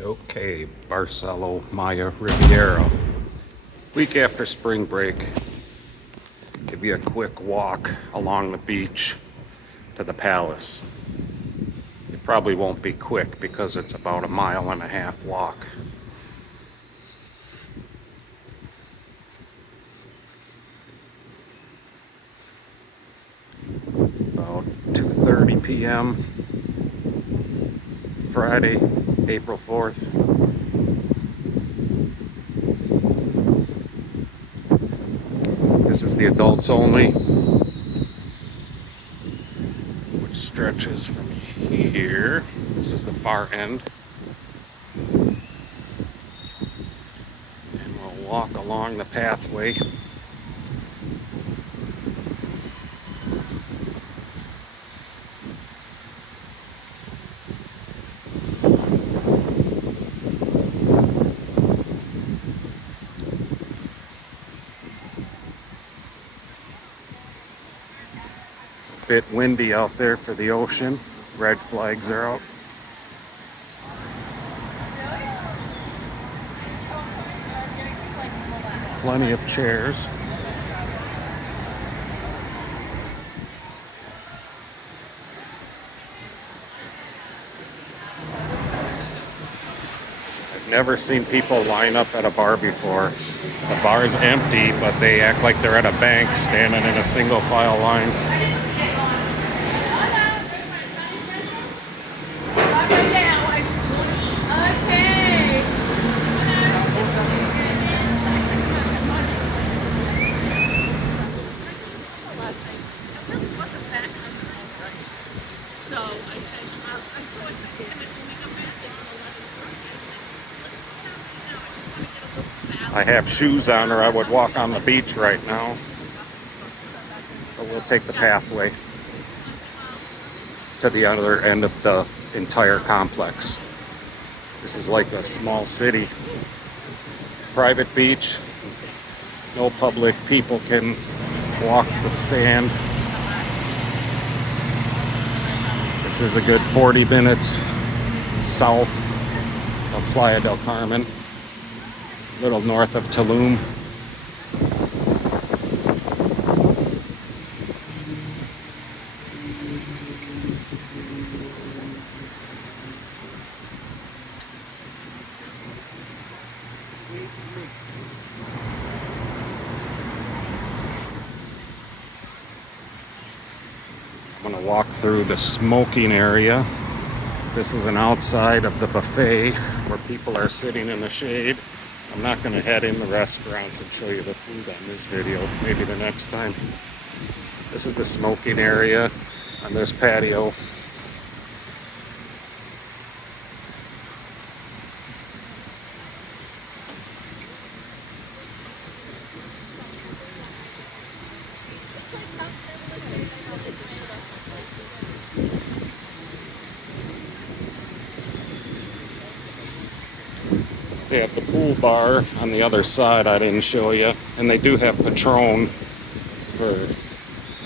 Okay, Barcelo, Maya, Riviera. Week after spring break, give you a quick walk along the beach to the palace. It probably won't be quick because it's about a 1.5 mile walk. It's about 2:30 p.m. Friday, April 4th. This is the adults only, which stretches from here. This is the far end. And we'll walk along the pathway. It's a bit windy out there for the ocean. Red flags are out. Plenty of chairs. I've never seen people line up at a bar before. The bar's empty, but they act like they're at a bank standing in a single file line. I have shoes on or I would walk on the beach right now. But we'll take the pathway to the other end of the entire complex. This is like a small city. Private beach. No public people can walk the sand. This is a good 40 minutes south of Playa del Carmen. A little north of Tulum. I'm going to walk through the smoking area. This is an outside of the buffet where people are sitting in the shade. I'm not going to head in the restaurants and show you the food on this video, maybe the next time. This is the smoking area on this patio. They have the pool bar on the other side I didn't show you, and they do have Patron for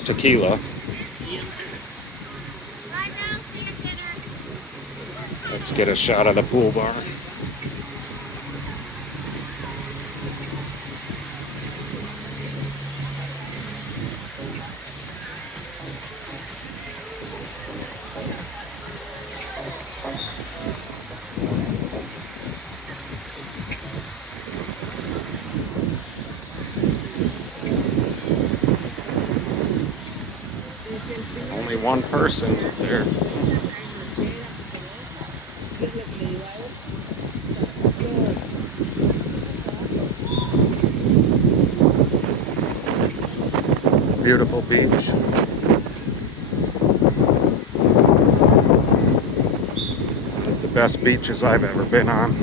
tequila. Let's get a shot of the pool bar. Only one person there. Beautiful beach. One of the best beaches I've ever been on.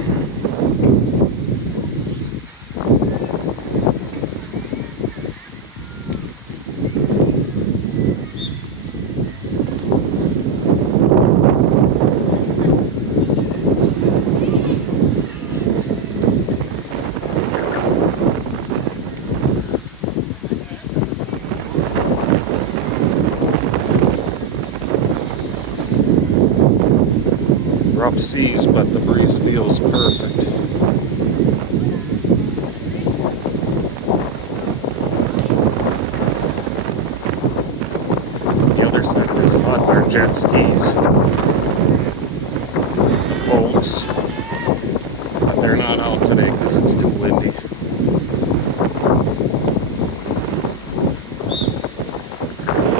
Rough seas, but the breeze feels perfect. The other side of this lot are jet skis, boats, but they're not out today because it's too windy.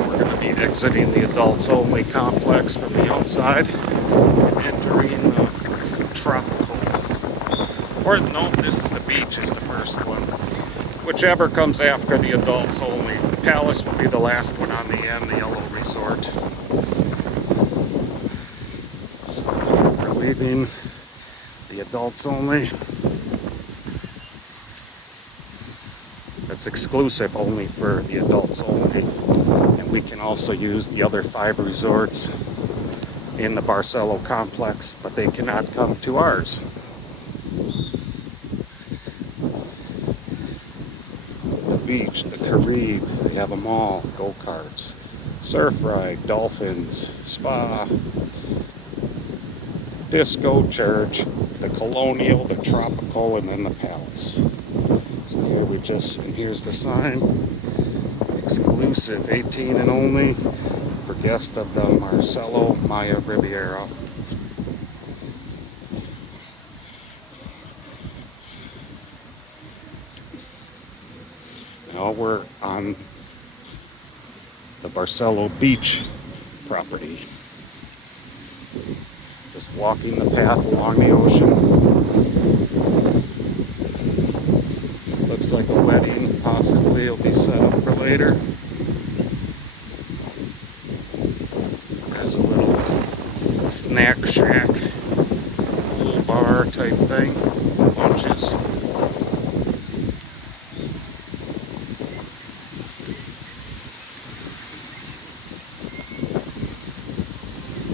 We're going to be exiting the adults only complex from the outside and entering the tropical. Or no, this is the beach is the first one. Whichever comes after the adults only. Palace will be the last one on the end, the yellow resort. So we're leaving the adults only. That's exclusive only for the adults only. And we can also use the other 5 resorts in the Barcelo complex, but they cannot come to ours. The beach, the Caribe, they have them all. Go-karts, surf ride, dolphins, spa, disco, church, the colonial, the tropical, and then the palace. So here we just, and here's the sign, exclusive 18 and only for guests of the Barcelo Maya Riviera. Now we're on the Barcelo beach property. Just walking the path along the ocean. Looks like a wedding, possibly it'll be set up for later. There's a little snack shack, little bar type thing, lunches.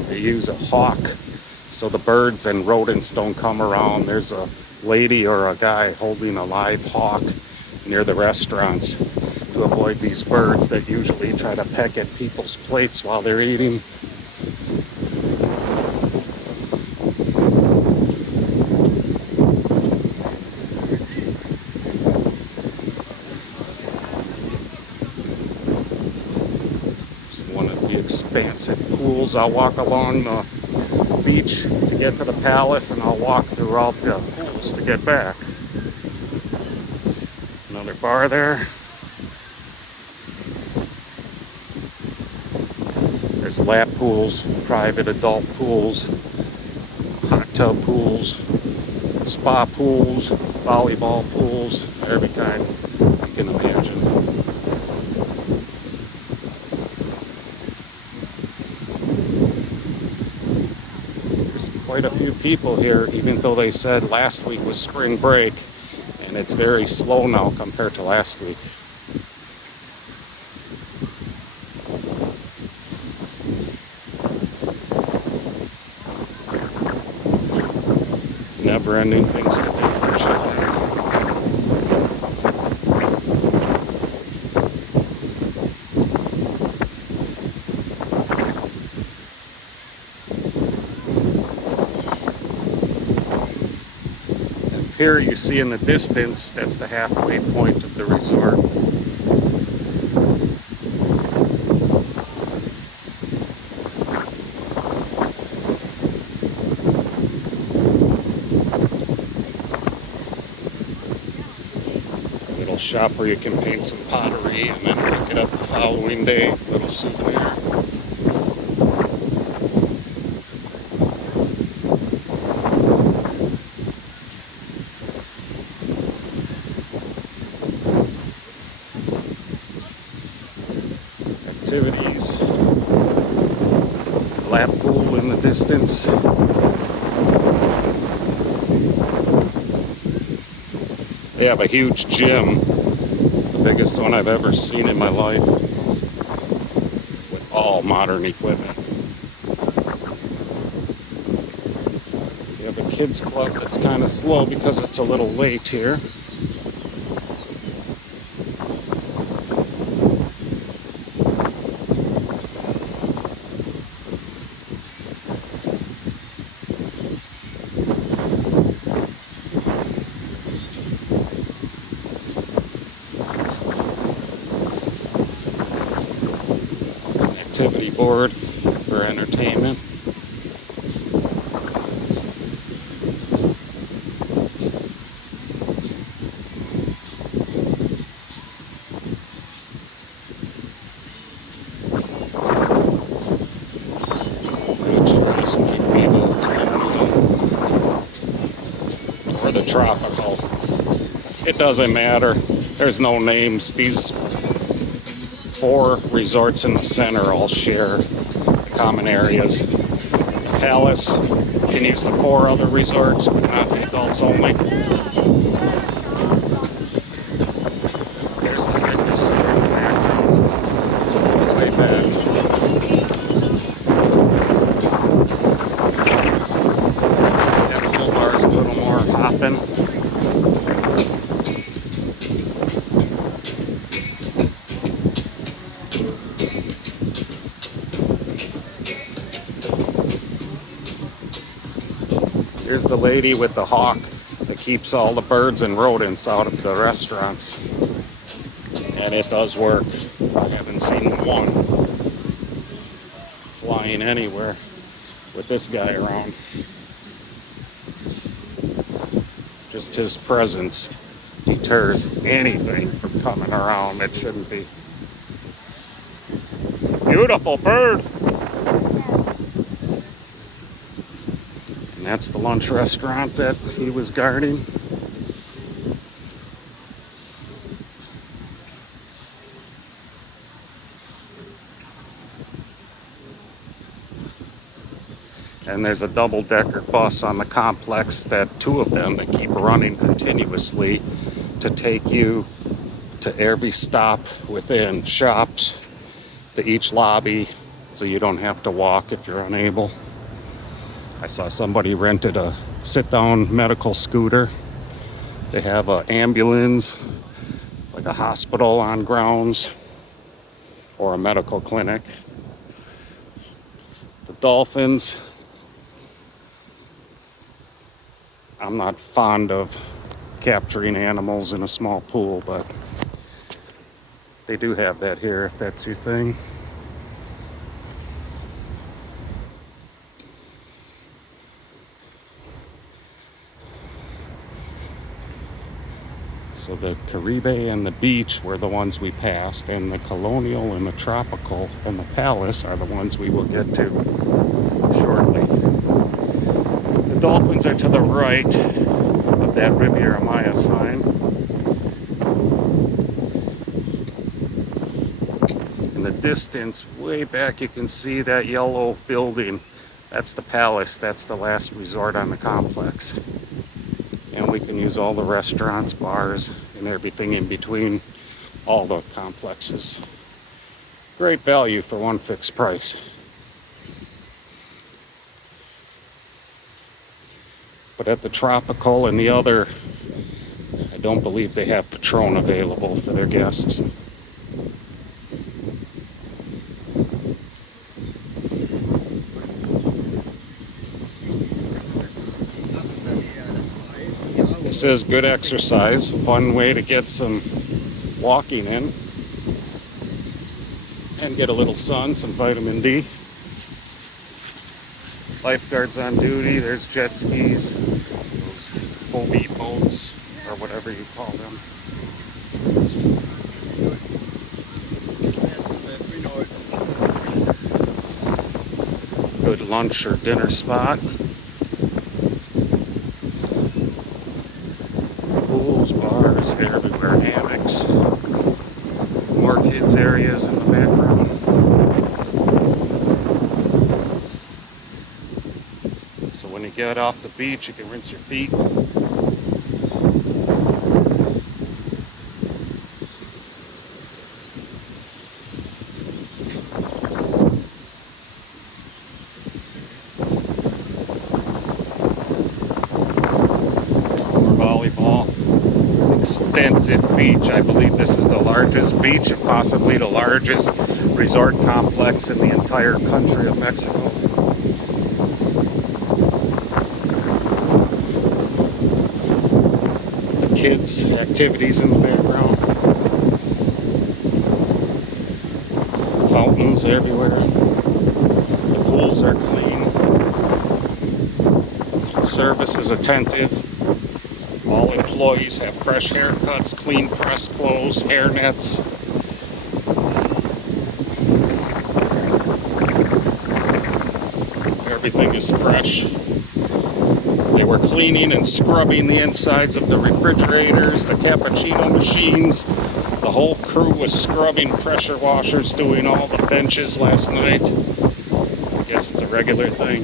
They use a hawk so the birds and rodents don't come around. There's a lady or a guy holding a live hawk near the restaurants to avoid these birds that usually try to peck at people's plates while they're eating. It's one of the expansive pools. I'll walk along the beach to get to the palace, and I'll walk throughout the pools to get back. Another bar there. There's lap pools, private adult pools, hot tub pools, spa pools, volleyball pools, every kind you can imagine. Quite a few people here, even though they said last week was spring break, and it's very slow now compared to last week. Never-ending things to do for children. Here you see in the distance, that's the halfway point of the resort. A little shop where you can paint some pottery and then pick it up the following day, little souvenir. Activities, lap pool in the distance. They have a huge gym, the biggest one I've ever seen in my life, with all modern equipment. They have a kids club that's kind of slow because it's a little late here. activity board for entertainment. This might be the colonial or the tropical. It doesn't matter. There's no names. These 4 resorts in the center all share the common areas. The Palace can use the 4 other resorts, but not the adults only. There's the fitness center in the background, all the way back. That pool bar's a little more hopping. Here's the lady with the hawk that keeps all the birds and rodents out of the restaurants. And it does work. I haven't seen one flying anywhere with this guy around. Just his presence deters anything from coming around that shouldn't be. Beautiful bird! And that's the lunch restaurant that he was guarding. And there's a double-decker bus on the complex, that 2 of them that keep running continuously to take you to every stop within shops, to each lobby, so you don't have to walk if you're unable. I saw somebody rented a sit-down medical scooter. They have an ambulance, like a hospital on grounds, or a medical clinic. The dolphins, I'm not fond of capturing animals in a small pool, but they do have that here if that's your thing. So the Caribe and the beach were the ones we passed, and the Colonial and the Tropical and the Palace are the ones we will get to shortly. The dolphins are to the right of that Riviera Maya sign. In the distance, way back, you can see that yellow building. That's the Palace. That's the last resort on the complex. And we can use all the restaurants, bars, and everything in between all the complexes. Great value for one fixed price. But at the Tropical and the other, I don't believe they have Patron available for their guests. This is good exercise, fun way to get some walking in and get a little sun, some vitamin D. Lifeguards on duty, there's jet skis, those Hobie boats, or whatever you call them. Good lunch or dinner spot. Pools, bars, everywhere, hammocks, more kids areas in the background. So when you get off the beach, you can rinse your feet. Volleyball. Extensive beach. I believe this is the largest beach and possibly the largest resort complex in the entire country of Mexico. The kids' activities in the background. fountains everywhere. The pools are clean. Service is attentive. All employees have fresh haircuts, clean pressed clothes, hair nets. Everything is fresh. They were cleaning and scrubbing the insides of the refrigerators, the cappuccino machines. The whole crew was scrubbing pressure washers, doing all the benches last night. I guess it's a regular thing.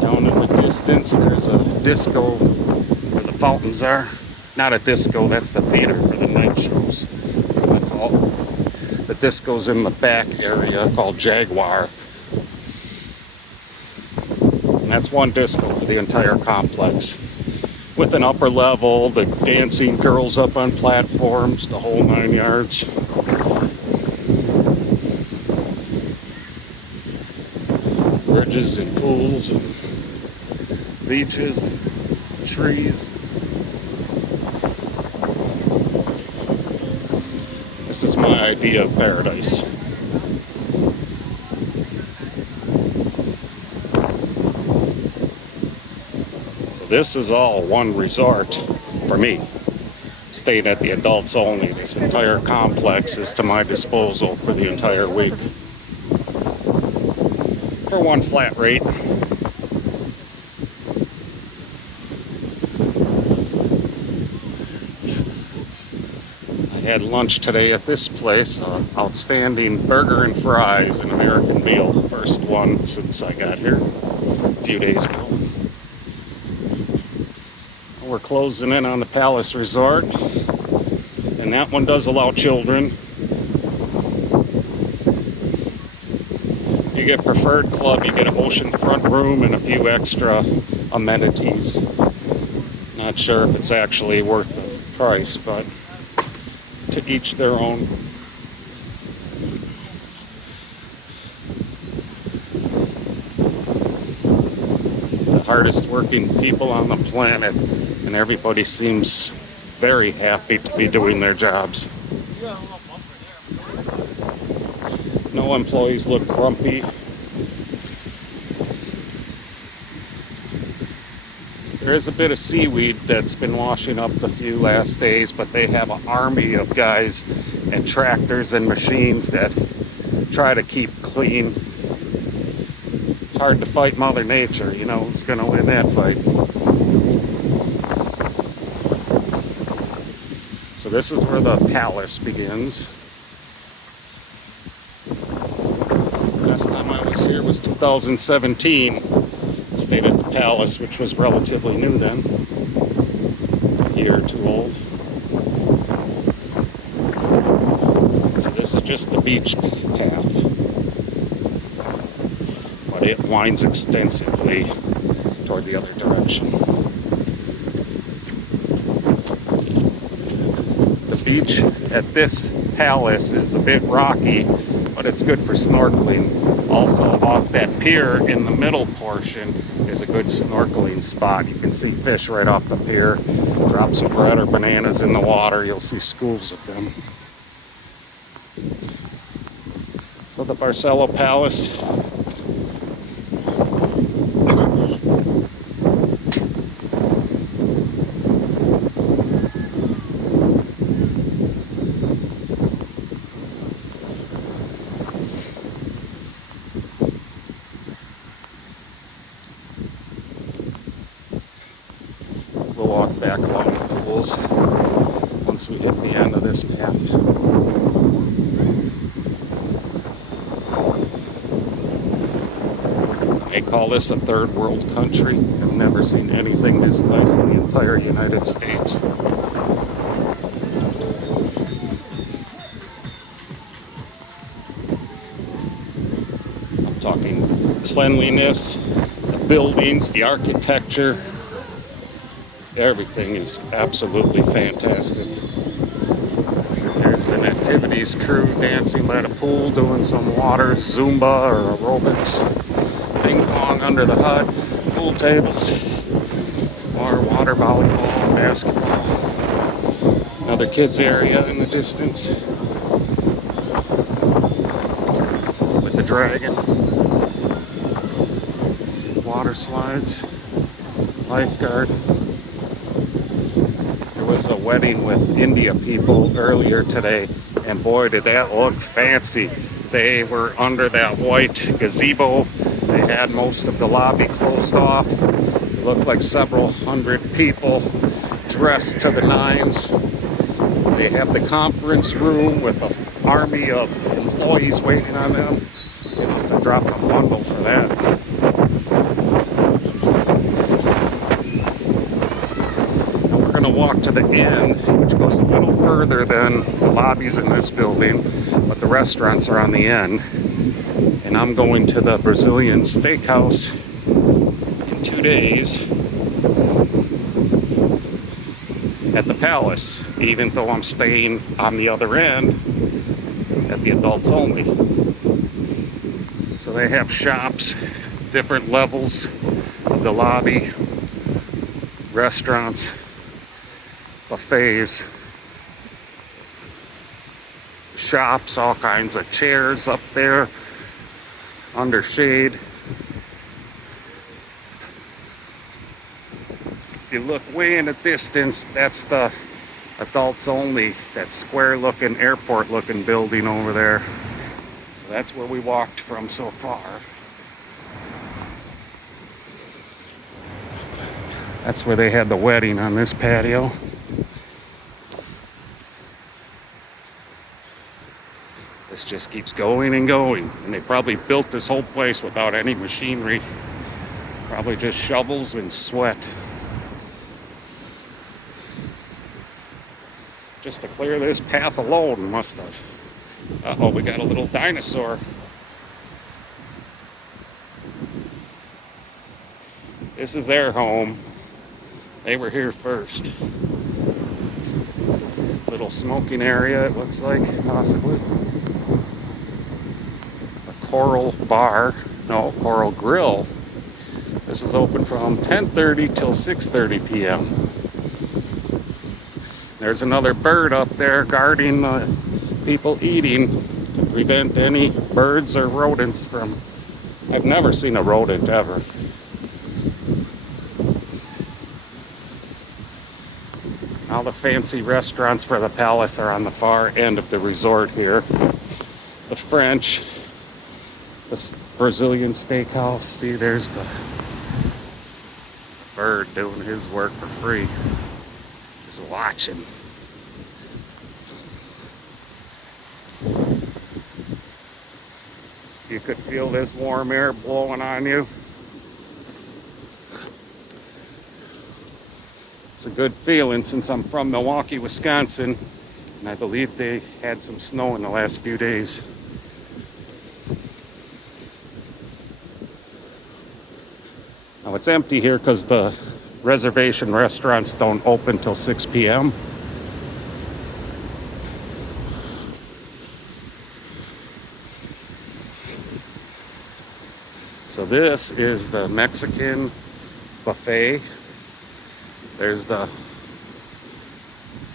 Down in the distance, there's a disco where the fountains are. Not a disco, that's the theater for the night shows. My fault. The disco's in the back area called Jaguar. And that's one disco for the entire complex. With an upper level, the dancing girls up on platforms, the whole 9 yards. Bridges and pools and beaches and trees. This is my idea of paradise. So this is all one resort for me. Staying at the adults only. This entire complex is to my disposal for the entire week. For one flat rate. I had lunch today at this place, outstanding burger and fries, an American meal, first one since I got here a few days ago. We're closing in on the Palace Resort, and that one does allow children. If you get Preferred Club, you get an oceanfront room and a few extra amenities. Not sure if it's actually worth the price, but to each their own. The hardest working people on the planet, and everybody seems very happy to be doing their jobs. No employees look grumpy. There is a bit of seaweed that's been washing up the few last days, but they have an army of guys and tractors and machines that try to keep clean. It's hard to fight Mother Nature, you know, who's going to win that fight? So this is where the palace begins. Last time I was here was 2017. Stayed at the Palace, which was relatively new then, a year or two old. So this is just the beach path, but it winds extensively toward the other direction. The beach at this palace is a bit rocky, but it's good for snorkeling. Also, off that pier in the middle portion is a good snorkeling spot. You can see fish right off the pier. Drop some bread or bananas in the water, you'll see schools of them. So the Barcelo Palace. We'll walk back along the pools once we hit the end of this path. They call this a third world country. I've never seen anything this nice in the entire United States. I'm talking cleanliness, the buildings, the architecture. Everything is absolutely fantastic. There's an activities crew dancing by the pool, doing some water Zumba or aerobics. Ping pong under the hut, pool tables. water volleyball, basketball. Another kids area in the distance with the dragon. Water slides, lifeguard. There was a wedding with India people earlier today, and boy, did that look fancy. They were under that white gazebo. They had most of the lobby closed off. It looked like several hundred people dressed to the nines. They have the conference room with an army of employees waiting on them. They must have dropped a bundle for that. Now we're going to walk to the end, which goes a little further than the lobbies in this building, but the restaurants are on the end. And I'm going to the Brazilian steakhouse in 2 days at the Palace, even though I'm staying on the other end at the adults only. So they have shops, different levels of the lobby, restaurants, buffets, shops, all kinds of chairs up there under shade. If you look way in the distance, that's the adults only, that square looking, airport looking building over there. So that's where we walked from so far. That's where they had the wedding, on this patio. This just keeps going and going. And they probably built this whole place without any machinery. Probably just shovels and sweat. Just to clear this path alone, must have. Uh-oh, we got a little dinosaur. This is their home. They were here first. Little smoking area, it looks like, possibly. A Coral Bar, no, Coral Grill. This is open from 10:30 till 6:30 p.m. There's another bird up there guarding the people eating to prevent any birds or rodents from... I've never seen a rodent ever. All the fancy restaurants for the Palace are on the far end of the resort here. The French, the Brazilian steakhouse. See, there's the bird doing his work for free. Just watching. You could feel this warm air blowing on you. It's a good feeling since I'm from Milwaukee, Wisconsin, and I believe they had some snow in the last few days. Now it's empty here because the reservation restaurants don't open till 6 p.m. So this is the Mexican buffet. There's the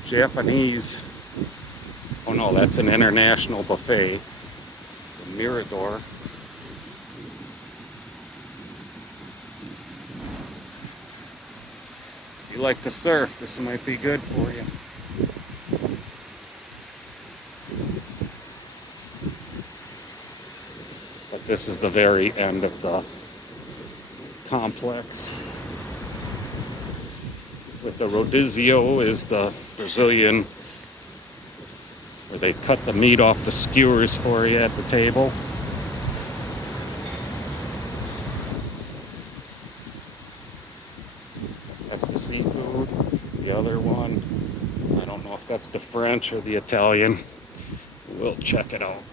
Japanese, oh no, that's an international buffet, the Mirador. If you like to surf, this might be good for you. But this is the very end of the complex. With the rodizio is the Brazilian, where they cut the meat off the skewers for you at the table. That's the seafood. The other one, I don't know if that's the French or the Italian. We'll check it out.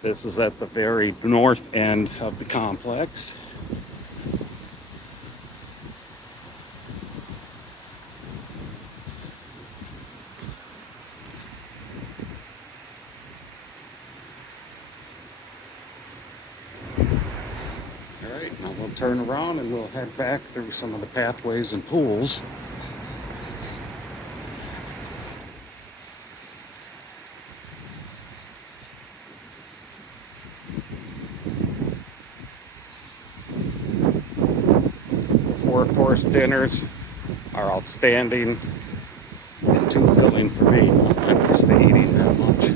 This is at the very north end of the complex. turn around and we'll head back through some of the pathways and pools. The four-course dinners are outstanding and too filling for me. I'm not used to eating that much.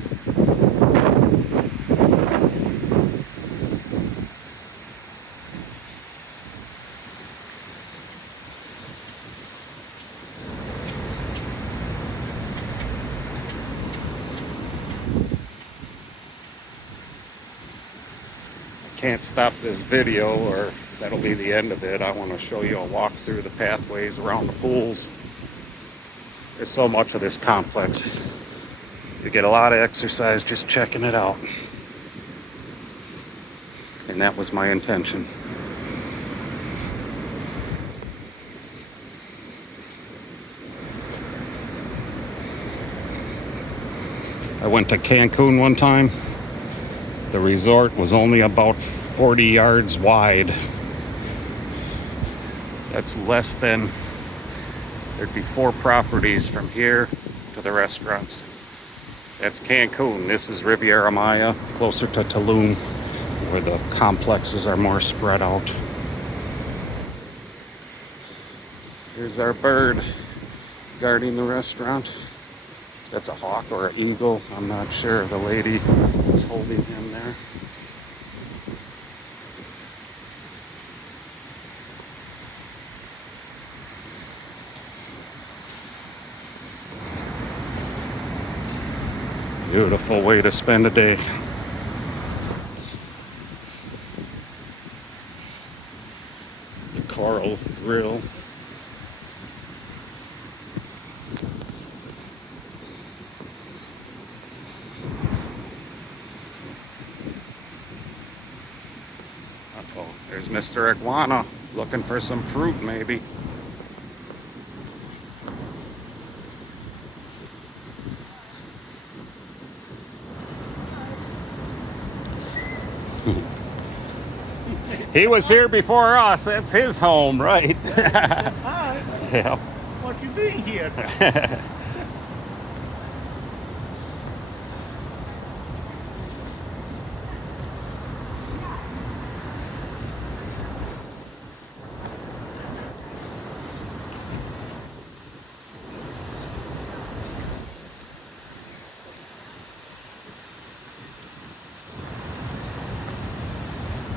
Can't stop this video or that'll be the end of it. I want to show you a walk through the pathways around the pools. There's so much of this complex. You get a lot of exercise just checking it out. And that was my intention. I went to Cancun one time. The resort was only about 40 yards wide. That's less than, there'd be 4 properties from here to the restaurants. That's Cancun. This is Riviera Maya, closer to Tulum, where the complexes are more spread out. Here's our bird guarding the restaurant. That's a hawk or an eagle. I'm not sure. The lady is holding him there. Beautiful way to spend a day. The Coral Grill. Uh-oh, there's Mr. Iguana looking for some fruit, maybe. He was here before us. It's his home, right? Hi. Yeah. What you doing here?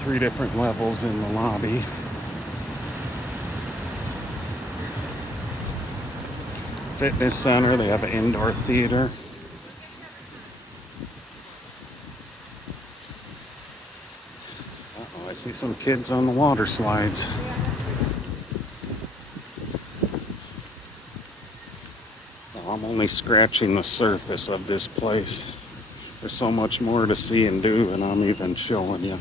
3 different levels in the lobby. Fitness center, they have an indoor theater. Uh-oh, I see some kids on the water slides. Oh, I'm only scratching the surface of this place. There's so much more to see and do, and I'm even showing you.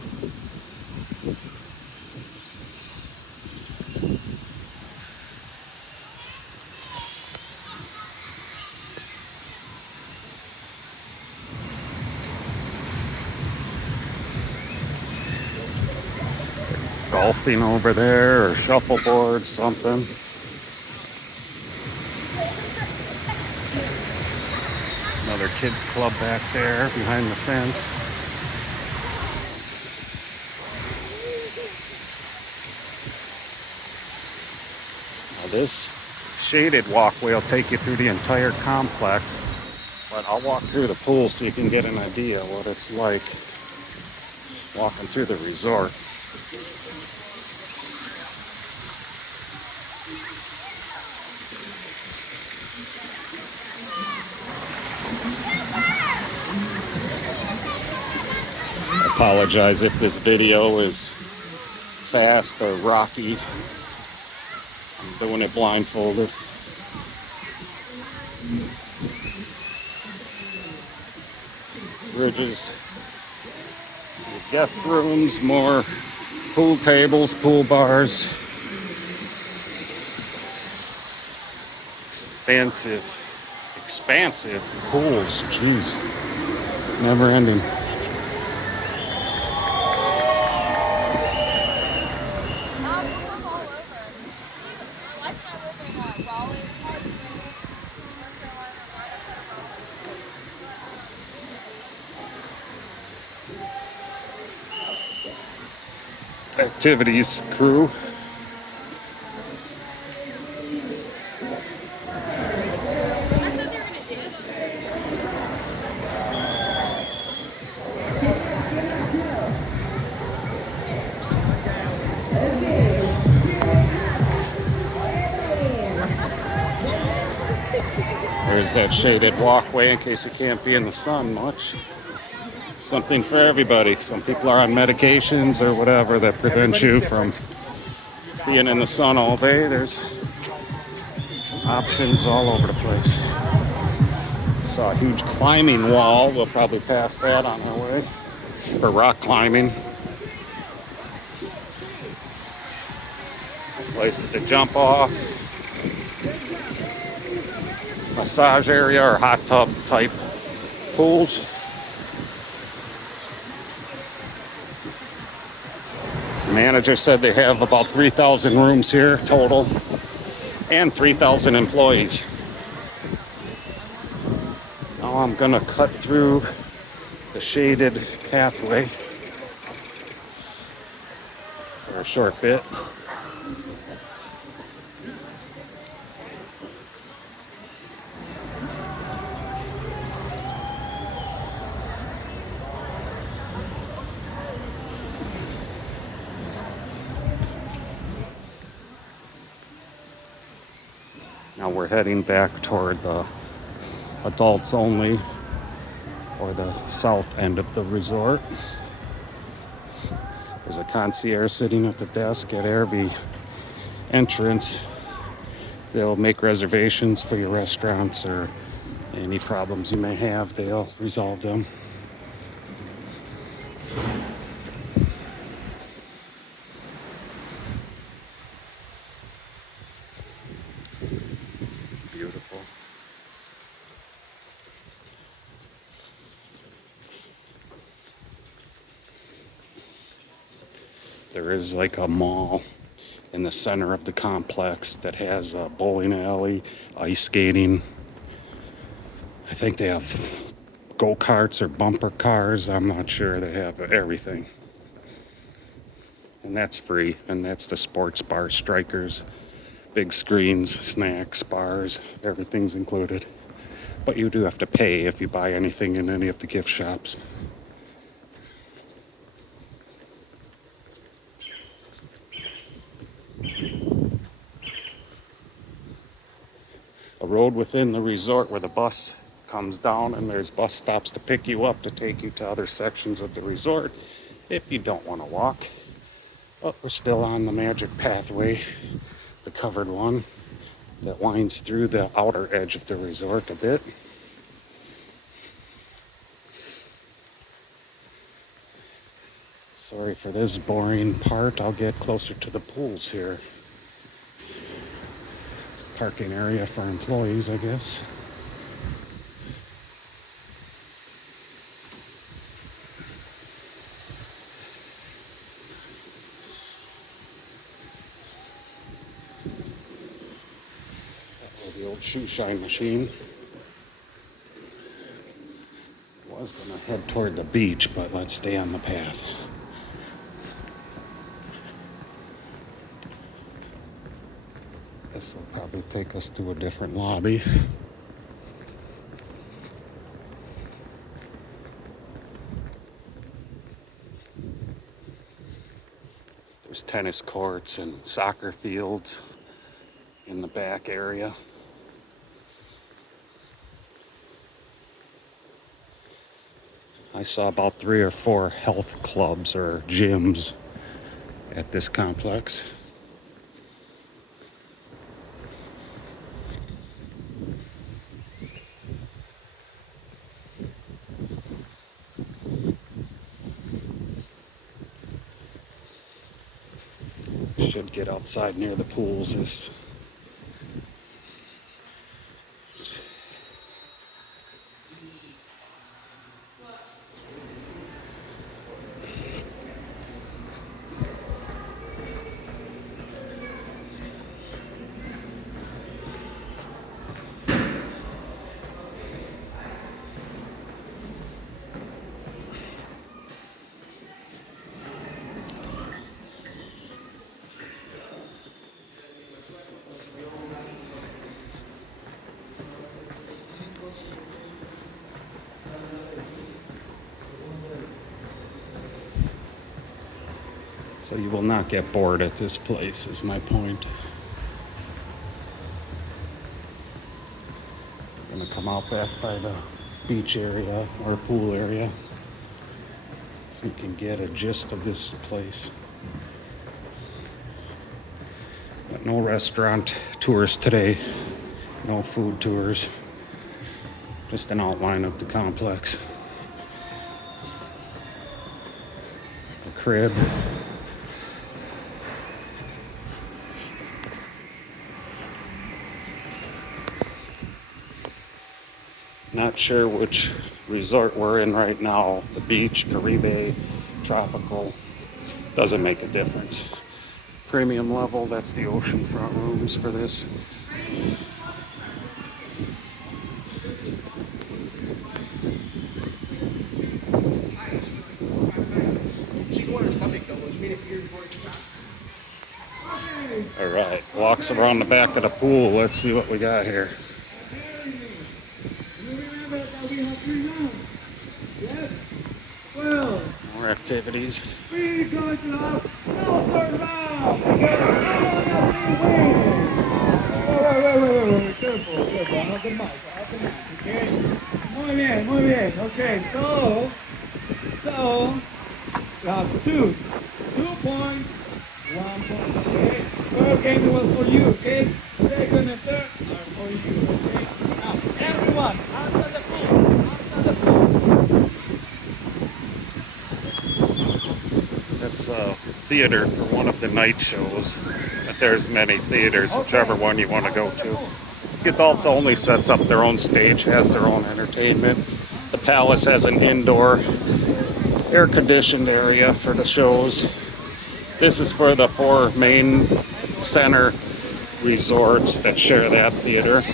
Golfing over there, or shuffleboard, something. Another kids club back there behind the fence. Now this shaded walkway will take you through the entire complex, but I'll walk through the pool so you can get an idea what it's like walking through the resort. I apologize if this video is fast or rocky. I'm doing it blindfolded. Bridges, guest rooms, more pool tables, pool bars. Expansive pools, jeez, never ending. activities crew. There's that shaded walkway in case you can't be in the sun much. Something for everybody. Some people are on medications or whatever that prevent you from being in the sun all day. There's options all over the place. Saw a huge climbing wall. We'll probably pass that on our way for rock climbing. Places to jump off. Massage area or hot tub type pools. The manager said they have about 3,000 rooms here total and 3,000 employees. Now I'm gonna cut through the shaded pathway for a short bit. Now we're heading back toward the adults only or the south end of the resort. There's a concierge sitting at the desk at every entrance. They'll make reservations for your restaurants or any problems you may have, they'll resolve them. Beautiful. There is like a mall in the center of the complex that has a bowling alley, ice skating. I think they have go-karts or bumper cars. I'm not sure. They have everything. And that's free. And that's the sports bar, Strikers. Big screens, snacks, bars, everything's included. But you do have to pay if you buy anything in any of the gift shops. A road within the resort where the bus comes down and there's bus stops to pick you up to take you to other sections of the resort if you don't want to walk. But we're still on the magic pathway, the covered one that winds through the outer edge of the resort a bit. Sorry for this boring part. I'll get closer to the pools here. It's a parking area for employees, I guess. The old shoe shine machine. Was gonna head toward the beach, but let's stay on the path. This will probably take us to a different lobby. There's tennis courts and soccer fields in the back area. I saw about 3 or 4 health clubs or gyms at this complex. Should get outside near the pools. This So you will not get bored at this place, is my point. I'm gonna come out back by the beach area or pool area so you can get a gist of this place. But no restaurant tours today, no food tours, just an outline of the complex. The crib. Not sure which resort we're in right now. The beach, Caribe, tropical. Doesn't make a difference. Premium level, that's the oceanfront rooms for this. All right, walks around the back of the pool. Let's see what we got here. More activities. We going to have no third round. Wait. Careful. I have the mic. Okay. Muy bien. Okay, so you have 2 points, 1 point. Okay. First game was for you. Okay. Second and third are for you. Okay. Now everyone outside the pool. That's a theater for one of the night shows, but there's many theaters, whichever one you want to go to. It also only sets up their own stage, has their own entertainment. The Palace has an indoor air-conditioned area for the shows. This is for the 4 main center resorts that share that theater.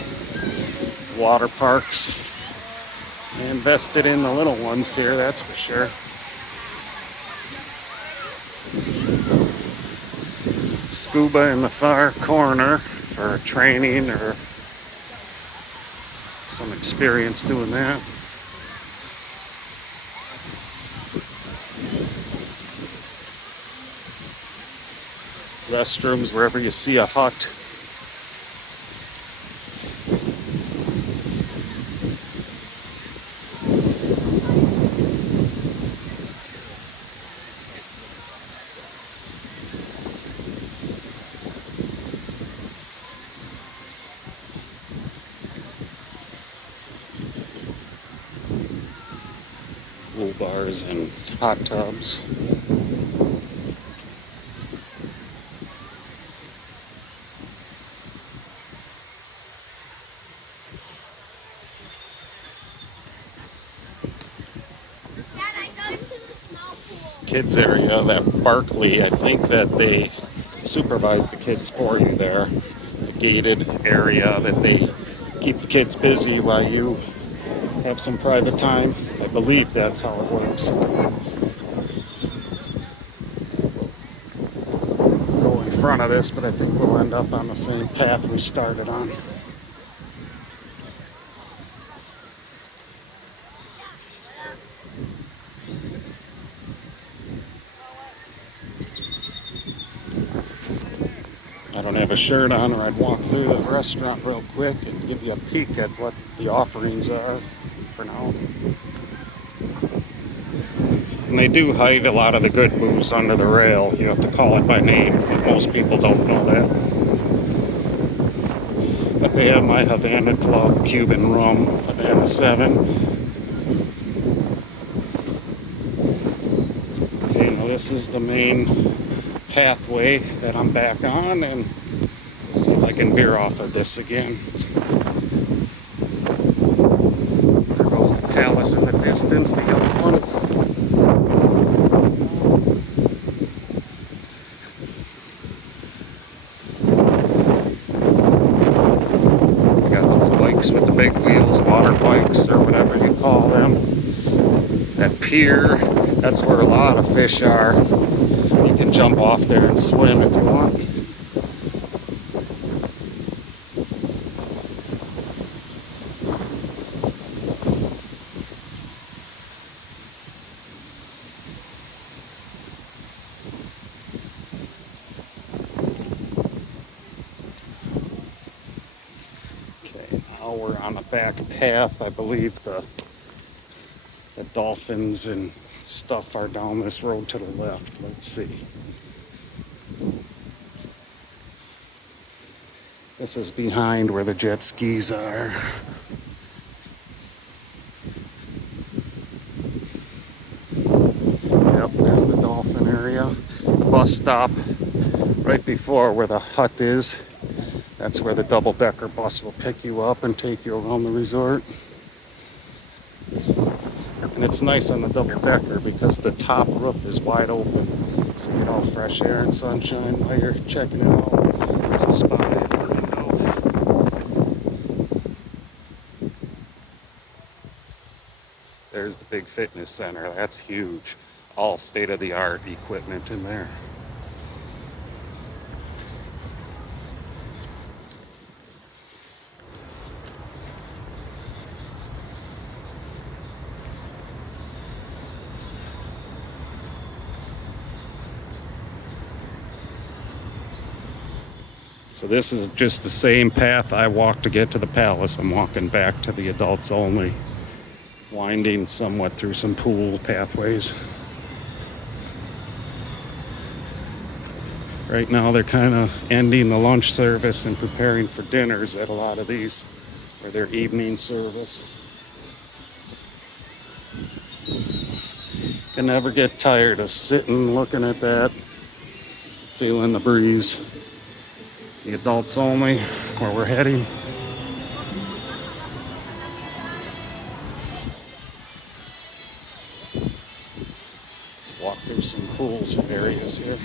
Water parks. They invested in the little ones here, that's for sure. Scuba in the far corner for training or some experience doing that. Restrooms wherever you see a hut. Pool bars and hot tubs. Kids area, that Barclay, I think that they supervise the kids for you there. A gated area that they keep the kids busy while you have some private time. I believe that's how it works. Go in front of this, but I think we'll end up on the same path we started on. I don't have a shirt on, or I'd walk through the restaurant real quick and give you a peek at what the offerings are for now. And they do hide a lot of the good booze under the rail. You have to call it by name, but most people don't know that. But they have my Havana Club Cuban Rum, Havana 7. Okay, now this is the main pathway that I'm back on, and let's see if I can veer off of this again. There goes the Palace in the distance, the other one. We got those bikes with the big wheels, water bikes or whatever you call them. That pier, that's where a lot of fish are. You can jump off there and swim if you want. Now we're on a back path. I believe the dolphins and stuff are down this road to the left. Let's see. This is behind where the jet skis are. Yep, there's the dolphin area. Bus stop right before where the hut is. That's where the double-decker bus will pick you up and take you around the resort. And it's nice on the double-decker because the top roof is wide open. So you get all fresh air and sunshine while you're checking it out. There's a spot in the window. There's the big fitness center. That's huge. All state-of-the-art equipment in there. So this is just the same path I walked to get to the palace. I'm walking back to the adults only, winding somewhat through some pool pathways. Right now they're kind of ending the lunch service and preparing for dinners at a lot of these, or their evening service. Can never get tired of sitting, looking at that, feeling the breeze. The adults only, where we're heading. Let's walk through some pools and areas here.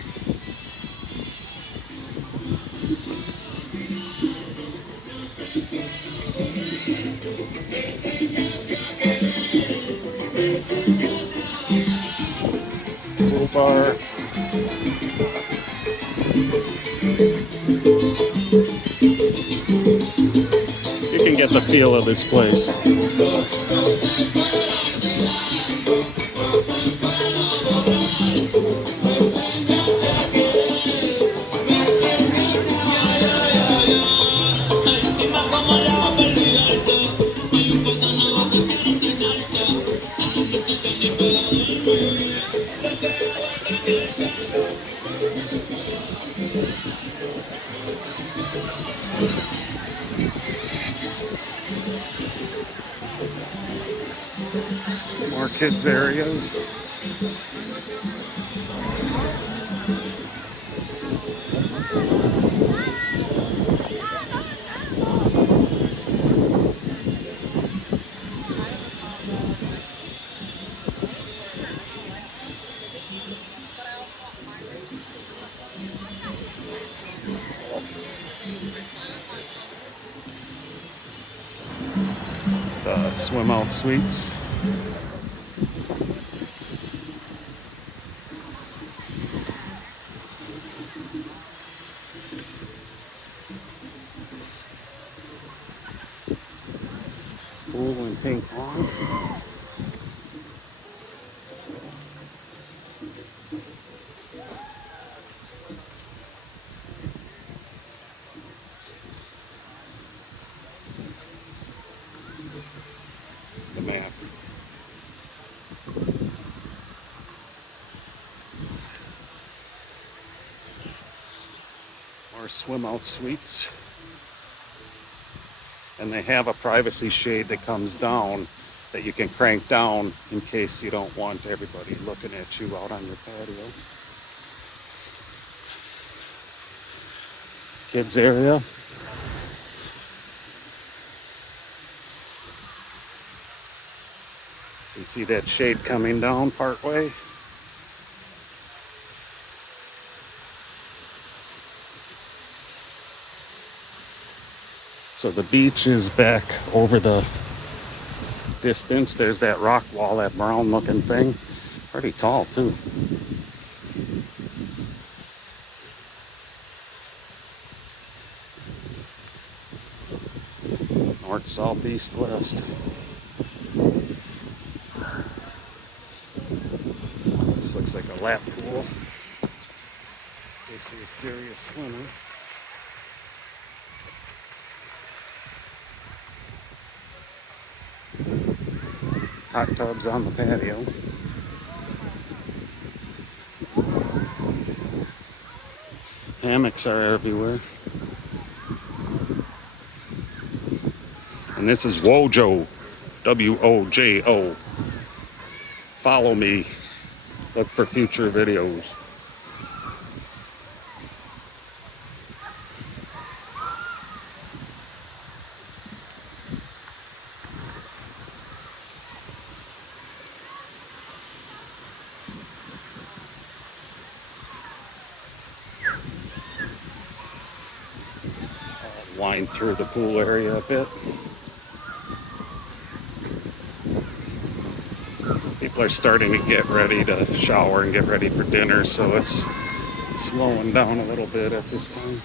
Pool bar. You can get the feel of this place. More kids areas. Swim out suites. Pool and ping pong. The map. More swim out suites. And they have a privacy shade that comes down that you can crank down in case you don't want everybody looking at you out on your patio. Kids area. You can see that shade coming down partway. So the beach is back over the distance. There's that rock wall, that brown looking thing. Pretty tall too. North, south, east, west. This looks like a lap pool. In case you're a serious swimmer. Hot tubs on the patio. Hammocks are everywhere. And this is Wojo. Wojo. Follow me. Look for future videos. Wind through the pool area a bit. People are starting to get ready to shower and get ready for dinner, so it's slowing down a little bit at this time.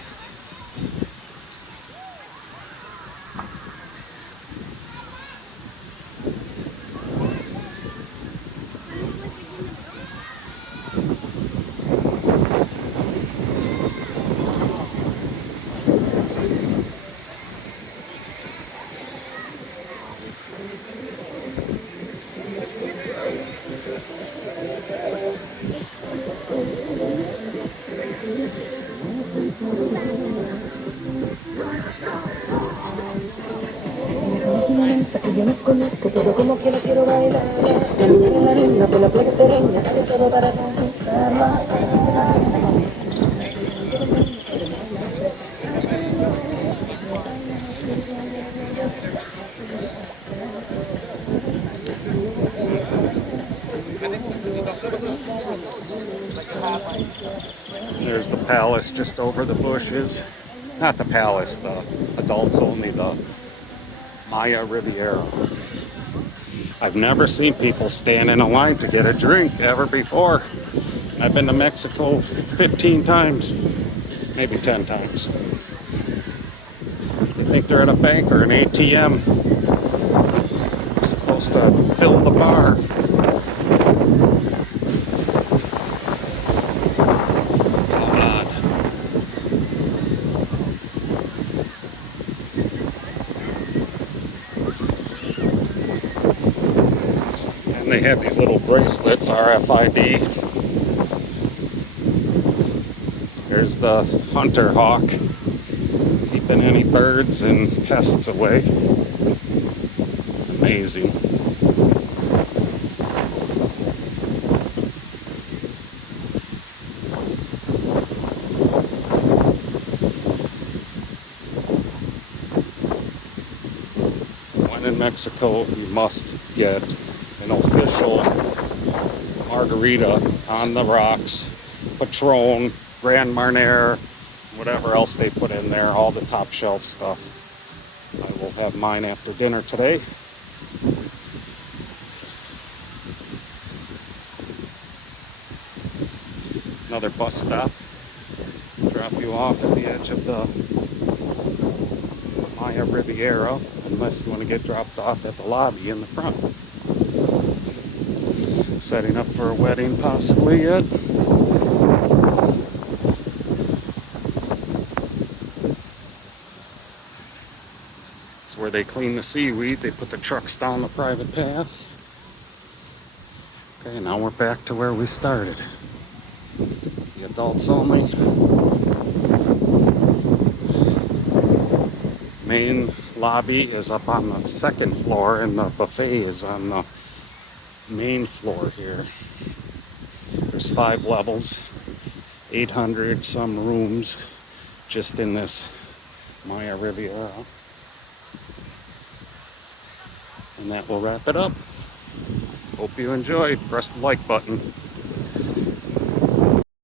Que yo no conozco, pero como que la quiero bailar. La luz en la arena, por la playa serena, haré todo para conquistarla. There's the palace just over the bushes. Not the palace, the adults only, the Maya Riviera. I've never seen people stand in a line to get a drink ever before. I've been to Mexico 15 times, maybe 10 times. You think they're at a bank or an ATM. You're supposed to fill the bar. They have these little bracelets, RFID. There's the hunter hawk, keeping any birds and pests away. Amazing. When in Mexico, you must get an official margarita on the rocks, Patron, Grand Marnier, whatever else they put in there, all the top shelf stuff. I will have mine after dinner today. Another bus stop. Drop you off at the edge of the Maya Riviera, unless you want to get dropped off at the lobby in the front. Setting up for a wedding possibly yet. It's where they clean the seaweed. They put the trucks down the private path. Okay, now we're back to where we started. The adults only. Main lobby is up on the second floor and the buffet is on the main floor here. There's 5 levels, 800 some rooms just in this Maya Riviera. And that will wrap it up. Hope you enjoyed. Press the like button.